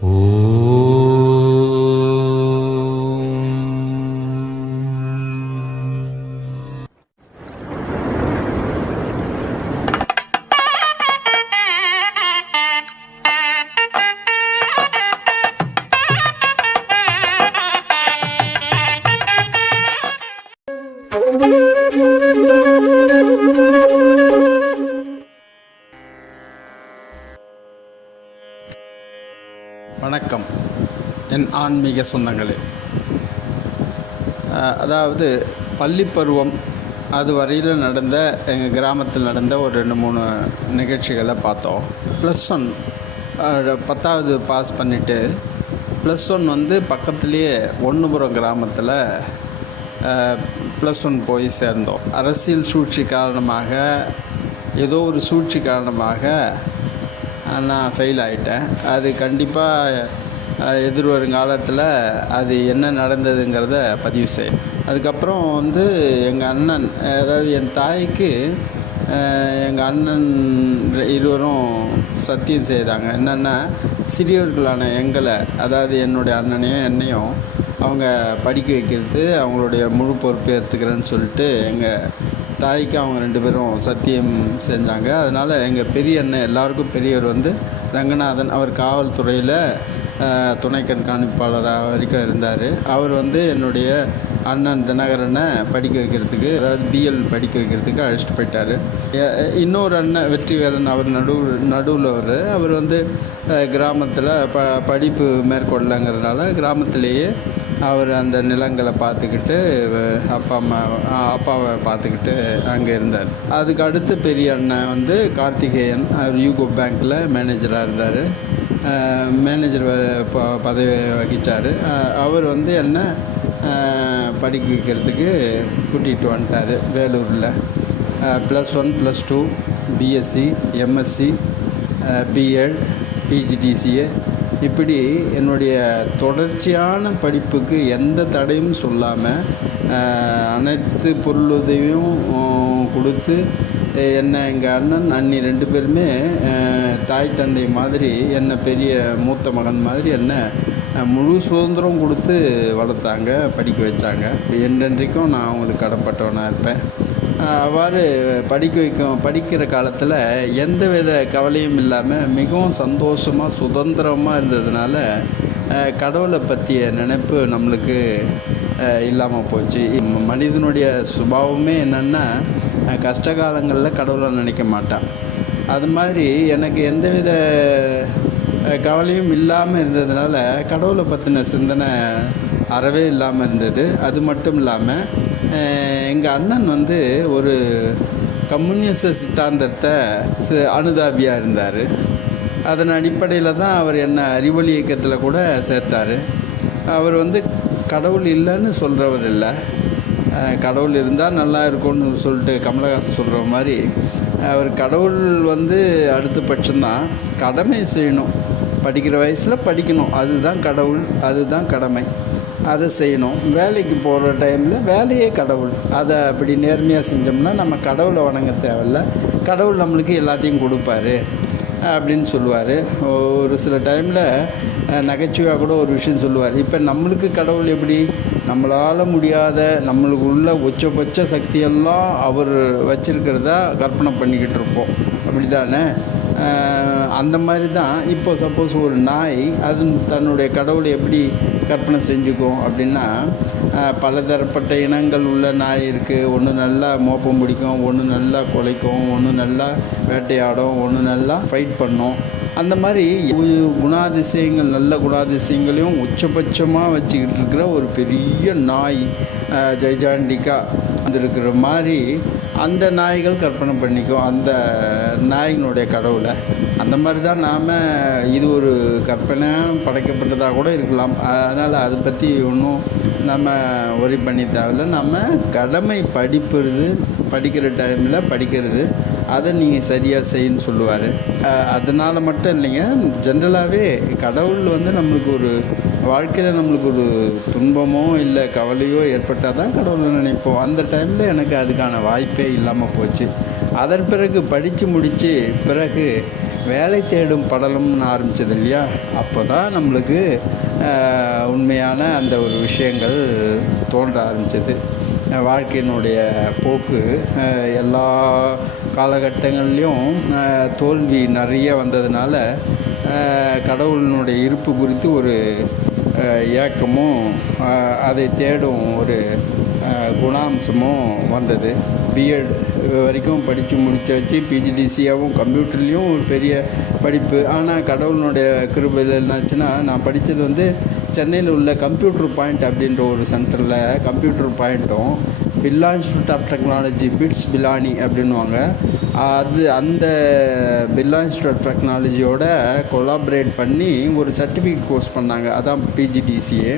오. ஆன்மீக சொந்தங்களே. அதாவது பள்ளி பருவம் அது வரையில் நடந்த எங்கள் கிராமத்தில் நடந்த ஒரு ரெண்டு மூணு நிகழ்ச்சிகளை பார்த்தோம். ப்ளஸ் ஒன் பத்தாவது பாஸ் பண்ணிவிட்டு ப்ளஸ் ஒன் வந்து பக்கத்துலேயே ஒன்றுபுரம் கிராமத்தில் ப்ளஸ் ஒன் போய் சேர்ந்தோம். அரசியல் சூழ்ச்சி காரணமாக ஏதோ ஒரு சூழ்ச்சி காரணமாக நான் ஃபெயில் ஆகிட்டேன் அது கண்டிப்பாக எதிர்வரும் காலத்தில் அது என்ன நடந்ததுங்கிறத பதிவு செய்யும் அதுக்கப்புறம் வந்து எங்கள் அண்ணன் அதாவது என் தாய்க்கு எங்கள் அண்ணன் இருவரும் சத்தியம் செய்தாங்க. என்னென்னா சிறியவர்களான எங்களை அதாவது என்னுடைய அண்ணனையும் என்னையும் அவங்க படிக்க வைக்கிறது அவங்களுடைய முழு பொறுப்பு ஏற்றுக்கிறேன்னு சொல்லிட்டு எங்கள் தாய்க்கு அவங்க ரெண்டு பேரும் சத்தியம் செஞ்சாங்க. அதனால் எங்கள் பெரிய அண்ணன் எல்லாருக்கும் பெரியவர் வந்து ரங்கநாதன் அவர் காவல்துறையில் துணை கண்காணிப்பாளராக வரைக்கும் இருந்தார். அவர் வந்து என்னுடைய அண்ணன் தினகரனை படிக்க வைக்கிறதுக்கு அதாவது பிஎல் படிக்க வைக்கிறதுக்கு அழைச்சிட்டு போயிட்டார். இன்னொரு அண்ணன் வெற்றிவேலன் அவர் நடுவு நடுவில் அவர். அவர் வந்து கிராமத்தில் ப படிப்பு மேற்கொள்ளங்கிறதுனால கிராமத்திலேயே அவர் அந்த நிலங்களை பார்த்துக்கிட்டு அப்பா அம்மா அப்பாவை பார்த்துக்கிட்டு அங்கே இருந்தார். அதுக்கு அடுத்து பெரிய அண்ணன் வந்து கார்த்திகேயன். அவர் யூகோ பேங்க்கில் மேனேஜராக இருந்தார். மேனேஜர் ப- பதவி வகித்தார் அவர் வந்து என்ன படிக்க வைக்கிறதுக்கு கூட்டிகிட்டு வந்துட்டார் வேலூரில். Plus one plus two BSc MSc BEd PGDCA இப்படி என்னுடைய தொடர்ச்சியான படிப்புக்கு எந்த தடையும் சொல்லாமல் அனைத்து பொருளுதவியும் கொடுத்து என்னை எங்கள் அண்ணன் அண்ணி ரெண்டு பேருமே தாய் தந்தை மாதிரி என்னை பெரிய மூத்த மகன் மாதிரி என்னை முழு சுதந்திரம் கொடுத்து வளர்த்தாங்க படிக்க வச்சாங்க. என்றென்றைக்கும் நான் அவங்களுக்கு கடன்பட்டவனாக இருப்பேன். அவ்வாறு படிக்க வைக்கும் படிக்கிற காலத்தில் எந்த வித கவலையும் இல்லாமல் மிகவும் சந்தோஷமாக சுதந்திரமாக இருந்ததுனால கடவுளை பற்றிய நினைப்பு நம்மளுக்கு இல்லாமல் போச்சு. மனிதனுடைய சுபாவமே என்னென்னா கஷ்ட காலங்களில் கடவுளை நினைக்க மாட்டான். அது மாதிரி எனக்கு எந்தவித கவலையும் இல்லாமல் இருந்ததுனால கடவுளை பற்றின சிந்தனை அறவே இல்லாமல் இருந்தது. அது மட்டும் இல்லாமல் எங்கள் அண்ணன் வந்து ஒரு கம்யூனிச சித்தாந்தத்தை சி- அனுதாபியாக இருந்தார். அதன் அடிப்படையில் தான் அவர் என்ன அறிவொளி இயக்கத்தில் கூட சேர்த்தார். அவர் வந்து கடவுள் இல்லைன்னு சொல்கிறவர் இல்லை. கடவுள் இருந்தால் நல்லா இருக்கும்னு சொல்லிட்டு கமலஹாசன் சொல்கிற மாதிரி அவர் கடவுள் வந்து அடுத்த பட்சம்தான் கடமை செய்யணும். படிக்கிற வயசில் படிக்கணும். அதுதான் கடவுள் அதுதான் கடமை. அதை செய்யணும். வேலைக்கு போகிற டைமில் வேலையே கடவுள். அதை அப்படி நேர்மையாக செஞ்சோம்னா நம்ம கடவுளை வணங்க தேவையில்ல. கடவுள் நம்மளுக்கு எல்லாத்தையும் கொடுப்பாரு அப்படின்னு சொல்லுவார். ஒரு சில டைமில் நகைச்சுவையாக கூட ஒரு விஷயம் சொல்லுவார். இப்போ நம்மளுக்கு கடவுள் எப்படி? நம்மளால் முடியாத நம்மளுக்கு உள்ள உச்சபட்ச சக்தியெல்லாம் அவர் வச்சிருக்கிறதா கற்பனை பண்ணிக்கிட்டு இருப்போம். அப்படி தானே அந்த மாதிரி தான் இப்போ சப்போஸ் ஒரு நாய் அது தன்னுடைய கடவுளை எப்படி கற்பனை செஞ்சுக்கும் அப்படின்னா பலதரப்பட்ட இனங்கள் உள்ள நாய் இருக்குது ஒன்று நல்லா மோப்பம் பிடிக்கும் ஒன்று நல்லா குலைக்கும் ஒன்று நல்லா வேட்டையாடும் ஒன்று நல்லா ஃபைட் பண்ணும். அந்த மாதிரி குணாதிசயங்கள் நல்ல குணாதிசயங்களையும் உச்சபட்சமாக வச்சுக்கிட்டு இருக்கிற ஒரு பெரிய நாய் ஜெய்ஜாண்டிகா ஜெய்ஜாண்டிக்கா மாதிரி அந்த நாய்கள் கற்பனை பண்ணிக்கும். அந்த நாயினுடைய கடவுளை. அந்த மாதிரி தான் நாம் இது ஒரு கற்பனை படைக்கப்பட்டதாக கூட இருக்கலாம். அதனால் அதை பற்றி ஒன்றும் நம்ம ஒரி பண்ணி தேவையில்ல. நம்ம கடமை படிப்புறது படிக்கிற டைமில் படிக்கிறது அதை நீங்கள் சரியாக செய்யன்னு சொல்லுவார். அதனால் மட்டும் இல்லைங்க ஜென்ரலாகவே கடவுள் வந்து நம்மளுக்கு ஒரு வாழ்க்கையில் நம்மளுக்கு ஒரு துன்பமோ இல்லை கவலையோ ஏற்பட்டால் தான் கடவுளை நினைப்போம். அந்த டைமில் எனக்கு அதுக்கான வாய்ப்பே இல்லாமல் போச்சு. அதன் பிறகு படித்து முடித்து பிறகு வேலை தேடும் படலம்னு ஆரம்பித்தது இல்லையா? அப்போ தான் நம்மளுக்கு உண்மையான அந்த ஒரு விஷயங்கள் தோன்ற ஆரம்பித்தது வாழ்க்கையினுடைய போக்கு எல்லா காலகட்டங்கள்லேயும் தோல்வி நிறைய வந்ததுனால கடவுளினுடைய இருப்பு குறித்து ஒரு ஏக்கமும் அதை தேடும் ஒரு குணாம்சமும் வந்தது. பிஎட் வரைக்கும் படித்து முடித்தாச்சு பிஜிடிசியாகவும் கம்ப்யூட்டர்லேயும் ஒரு பெரிய படிப்பு. ஆனால் கடவுளினுடைய கிருபையில் என்னாச்சுன்னா நான் படித்தது வந்து சென்னையில் உள்ள கம்ப்யூட்டர் பாயிண்ட் அப்படின்ற ஒரு சென்டரில் கம்ப்யூட்டர் பாயிண்ட்டும் Birla institute of technology BITS Pilani அப்படின்வாங்க அது அந்த பில்லா இன்ஸ்டியூட் ஆஃப் டெக்னாலஜியோட கொலாபரேட் பண்ணி ஒரு சர்டிஃபிகேட் கோர்ஸ் பண்ணாங்க. அதான் பிஜிடிசிஏ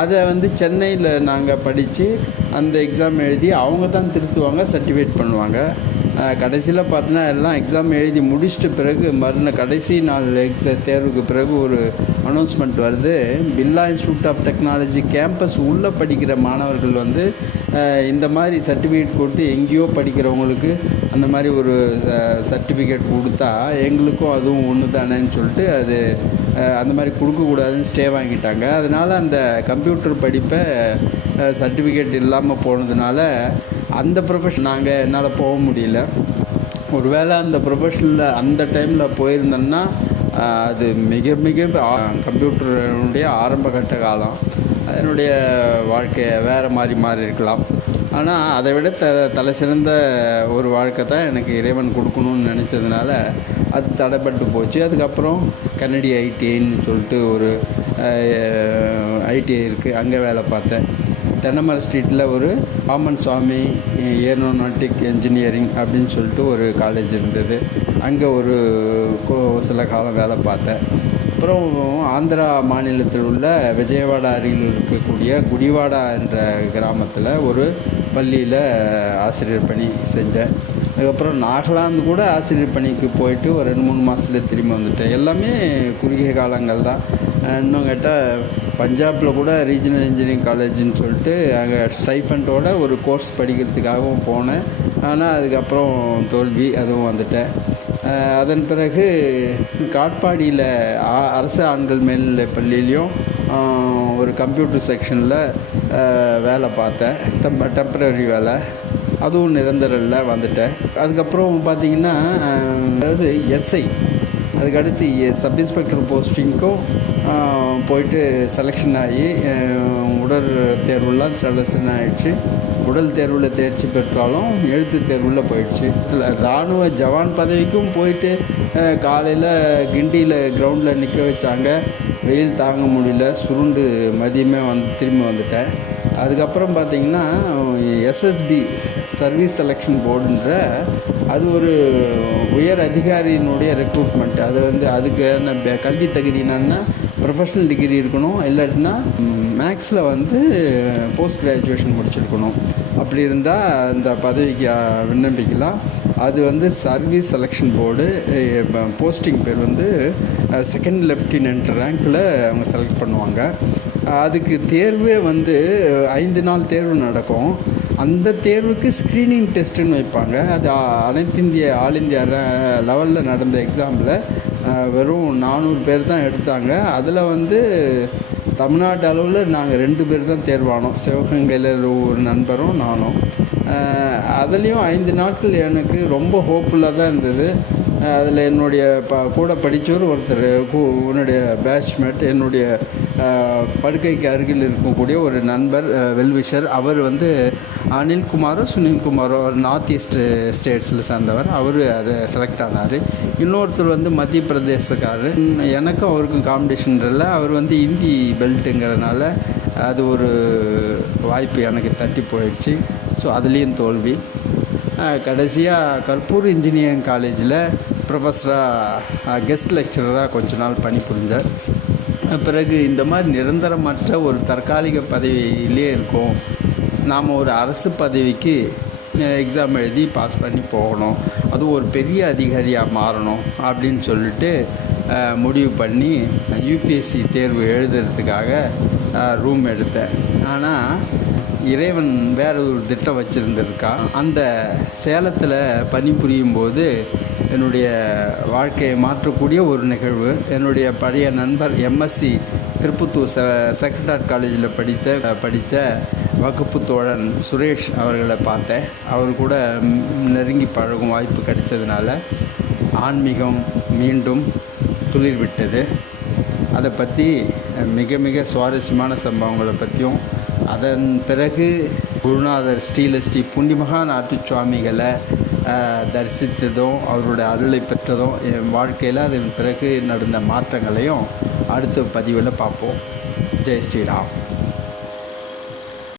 அதை வந்து சென்னையில் நாங்கள் படித்து அந்த எக்ஸாம் எழுதி அவங்க தான் திருத்துவாங்க சர்டிஃபிகேட் பண்ணுவாங்க. கடைசியில் பார்த்தோன்னா எல்லாம் எக்ஸாம் எழுதி முடிச்சிட்ட பிறகு மறுநாள் கடைசி நாள் எக்ஸ தேர்வுக்கு பிறகு ஒரு அனௌன்ஸ்மெண்ட் வருது. Birla institute of technology campus உள்ளே படிக்கிற மாணவர்கள் வந்து இந்த மாதிரி சர்டிஃபிகேட் கொடுத்து எங்கேயோ படிக்கிறவங்களுக்கு அந்த மாதிரி ஒரு சர்டிஃபிகேட் கொடுத்தா எங்களுக்கும் அதுவும் ஒன்று தானேன்னு சொல்லிட்டு அது அந்த மாதிரி கொடுக்கக்கூடாதுன்னு ஸ்டே வாங்கிட்டாங்க. அதனால் அந்த கம்ப்யூட்டர் படிப்பை சர்டிஃபிகேட் இல்லாமல் போனதுனால அந்த ப்ரொஃபஷன் நாங்கள் என்னால் போக முடியல. ஒருவேளை அந்த ப்ரொஃபஷனில் அந்த டைமில் போயிருந்தேன்னா அது மிக மிக கம்ப்யூட்டருடைய ஆரம்ப கட்ட காலம். அதனுடைய வாழ்க்கையை வேறு மாதிரி மாறி இருக்கலாம். ஆனால் அதை விட த தலை சிறந்த ஒரு வாழ்க்கை தான் எனக்கு இறைவன் கொடுக்கணும்னு நினச்சதுனால அது தடைப்பட்டு போச்சு. அதுக்கப்புறம் கன்னடி ஐடிஐன்னு சொல்லிட்டு ஒரு ஐடிஐ இருக்குது அங்கே வேலை பார்த்தேன். தென்னமர ஸ்ட்ரீட்டில் ஒரு பாமன் சுவாமி ஏரோநாட்டிக் இன்ஜினியரிங் அப்படின்னு சொல்லிட்டு ஒரு காலேஜ் இருந்தது. அங்கே ஒரு கோ- சில காலம் வேலை பார்த்தேன். அப்புறம் ஆந்திரா மாநிலத்தில் உள்ள விஜயவாடா அருகில் இருக்கக்கூடிய குடிவாடா என்ற கிராமத்தில் ஒரு பள்ளியில் ஆசிரியர் பணி செஞ்சேன். அதுக்கப்புறம் நாகாலாந்து கூட ஆசிரியர் பணிக்கு போயிட்டு ஒரு ரெண்டு மூணு மாதத்துல திரும்பி வந்துட்டேன். எல்லாமே குறுகிய காலங்கள் தான். இன்னும் கேட்டால் பஞ்சாபில் கூட ரீஜனல் இன்ஜினியரிங் காலேஜ்னு சொல்லிட்டு அங்கே ஸ்டைஃபண்ட்டோட ஒரு கோர்ஸ் படிக்கிறதுக்காகவும் போனேன். ஆனால் அதுக்கப்புறம் தோல்வி அதுவும் வந்துட்டேன். அதன் பிறகு காட்பாடியில் அரசு ஆண்கள் மேல்நிலை பள்ளியிலையும் ஒரு கம்ப்யூட்டர் செக்ஷனில் வேலை பார்த்தேன். டெம்ப டெம்பரரி வேலை. அதுவும் நிரந்தரம் இல்லை வந்துட்டேன். அதுக்கப்புறம் பார்த்தீங்கன்னா அதாவது எஸ்ஐ அதுக்கடுத்து சப் இன்ஸ்பெக்டர் போஸ்டிங்க்கும் போயிட்டு செலெக்ஷன் ஆகி உடல் தேர்வுலாம் செலெக்ஷன் ஆகிடுச்சு உடல் தேர்வில் தேர்ச்சி பெற்றாலும் எழுத்து தேர்வில் போயிடுச்சு. இராணுவ ஜவான் பதவிக்கும் போயிட்டு காலையில் கிண்டியில் கிரவுண்டில் நிற்க வச்சாங்க. வெயில் தாங்க முடியல சுருண்டு மதியமே வந்து திரும்பி வந்துட்டேன். அதுக்கப்புறம் பார்த்திங்கன்னா எஸ்எஸ்பி சர்வீஸ் செலெக்ஷன் போர்டுன்ற அது ஒரு உயர் அதிகாரியினுடைய ரெக்ரூட்மெண்ட் அது வந்து அதுக்கான கல்வி தகுதி என்னன்னா ப்ரொஃபஷனல் டிகிரி இருக்கணும் இல்லாட்டினா மேக்ஸில் வந்து போஸ்ட் கிராஜுவேஷன் முடிச்சிருக்கணும். அப்படி இருந்தால் அந்த பதவிக்கு விண்ணப்பிக்கலாம். அது வந்து சர்வீஸ் செலெக்ஷன் போர்டு போஸ்டிங் பேர் வந்து செகண்ட் லெஃப்டினன்ட் ரேங்க்கில் அவங்க செலக்ட் பண்ணுவாங்க. அதுக்கு தேர்வே வந்து ஐந்து நாள் தேர்வு நடக்கும். அந்த தேர்வுக்கு ஸ்க்ரீனிங் டெஸ்ட்டுன்னு வைப்பாங்க. அது அனைத்து இந்திய ஆல் இந்தியா லெவலில் நடந்த எக்ஸாமில் வெறும் நானூறு பேர் தான் எடுத்தாங்க. அதில் வந்து தமிழ்நாட்டு அளவில் நாங்கள் ரெண்டு பேர் தான் தேர்வானோம். சிவகங்கையில் ஒரு நண்பரும் நானும். அதுலேயும் ஐந்து நாட்கள் எனக்கு ரொம்ப ஹோப்ஃபுல்லாக தான் இருந்தது. அதில் என்னுடைய ப கூட படித்தவர் ஒருத்தர் கூ உன்னுடைய பேட்ச்மேட் என்னுடைய படுக்கைக்கு அருகில் இருக்கக்கூடிய ஒரு நண்பர் வெல்விஷர். அவர் வந்து அனில்குமாரோ சுனில்குமாரோ ஒரு நார்த் ஈஸ்ட் ஸ்டேட்ஸில் சேர்ந்தவர். அவர் அதை செலக்ட் ஆனார். இன்னொருத்தர் வந்து மத்திய பிரதேசக்காரர். எனக்கும் அவருக்கும் காம்படிஷன் இல்லை. அவர் வந்து இந்தி பெல்ட்டுங்கிறதுனால அது ஒரு வாய்ப்பு எனக்கு தட்டி போயிடுச்சு. ஸோ அதுலேயும் தோல்வி. கடைசியாக கற்பூர் இன்ஜினியரிங் காலேஜில் ப்ரொஃபஸராக கெஸ்ட் லெக்சரராக கொஞ்ச நாள் பணிபுரிஞ்சார் பிறகு இந்த மாதிரி நிரந்தரமற்ற ஒரு தற்காலிக பதவியிலே இருக்கும். நாம் ஒரு அரசு பதவிக்கு எக்ஸாம் எழுதி பாஸ் பண்ணி போகணும். அதுவும் ஒரு பெரிய அதிகாரியாக மாறணும் அப்படின்னு சொல்லிட்டு முடிவு பண்ணி யூபிஎஸ்சி தேர்வு எழுதுறதுக்காக ரூம் எடுத்தேன். ஆனால் இறைவன் வேற ஒரு திட்டம் வச்சுருந்துருக்கா? அந்த சேலத்தில் பணிபுரியும் போது என்னுடைய வாழ்க்கையை மாற்றக்கூடிய ஒரு நிகழ்வு. என்னுடைய பழைய நண்பர் எம்எஸ்சி திருப்பத்தூர் செ செக்ரட்டார் காலேஜில் படித்த படித்த வகுப்பு தோழன் சுரேஷ் அவர்களை பார்த்தேன். அவர் கூட நெருங்கி பழகும் வாய்ப்பு கிடைச்சதுனால ஆன்மீகம் மீண்டும் துளிர் விட்டது அதை பற்றி மிக மிக சுவாரஸ்யமான சம்பவங்களை பற்றியும் அதன் பிறகு குருநாதர் ஸ்ரீல ஸ்ரீ புண்ணிமகா நாட்டு சுவாமிகளை தரிசித்ததும் அவருடைய அருளை பெற்றதும் என் வாழ்க்கையில் அதன் பிறகு நடந்த மாற்றங்களையும் அடுத்த பதிவில் பார்ப்போம். ஜெய் ஸ்ரீராம்.